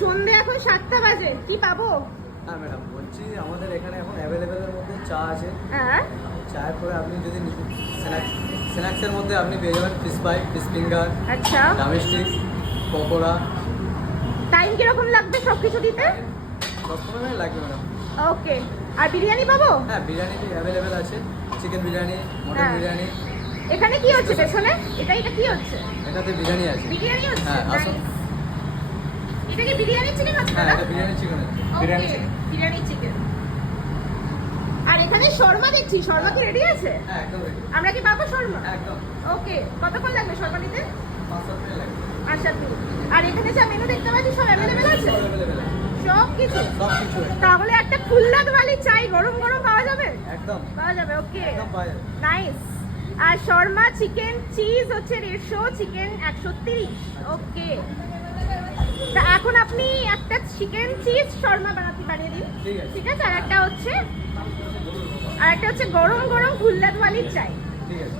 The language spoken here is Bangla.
সন্ধে এখন সাতটা বাজে। কি পাবো? হ্যাঁ ম্যাডাম বলছি আমাদের এখানে এখন অ্যাভেলেবেলের মধ্যে চা আছে। হ্যাঁ। চায়ের পরে আপনি যদি স্ন্যাক্স স্ন্যাক্সের মধ্যে আপনি পেয়ে যাবেন ফিশ ফ্রাই ফিশ ফিঙ্গার আচ্ছা। ডামেস্টিক পকোড়া। টাইম কীরকম লাগবে সব কিছু দিতে সবসময় লাগবে ম্যাডাম। ওকে আর বিরিয়ানি পাবো? হ্যাঁ বিরিয়ানি অ্যাভেলেবেল আছে। চিকেন বিরিয়ানি মটন হ্যাঁ। বিরিয়ানি। এখানে কি হচ্ছে পেছনে? এটা এটা কি হচ্ছে? এটাতে বিরিয়ানি আছে। বিরিয়ানি হচ্ছে? হ্যাঁ, আসুন। Nice. এটা কি বিরিয়ানি চিকেন হ্যাঁ এটা বিরিয়ানি চিকেন আছে। বিরিয়ানি চিকেন বিরিয়ানি চিকেন আর এখানে শর্মা দেখছি শর্মা কি রেডি আছে? হ্যাঁ একদম। আমরা কি পাবো শর্মা? একদম। ওকে কতক্ষণ লাগবে শর্মা নিতে? আচ্ছা ঠিক। আর এখানে যা মেনু দেখতে পাচ্ছি সব অ্যাভেলেবেল আছে? সব কিছু। তাহলে একটা ফুল্লাদ বালি চাই গরম গরম পাওয়া যাবে? একদম। পাওয়া যাবে ওকে। নাইস আর শর্মা চিকেন চিজ হচ্ছে দেড়শো চিকেন একশো তিরিশ। ওকে এখন আপনি একটা চিকেন চিজ শর্মা বানাতে পারিয়ে দিন ঠিক আছে। আর একটা হচ্ছে আর একটা হচ্ছে গরম গরম ভুল্লাদওয়ালির চাই। ঠিক আছে।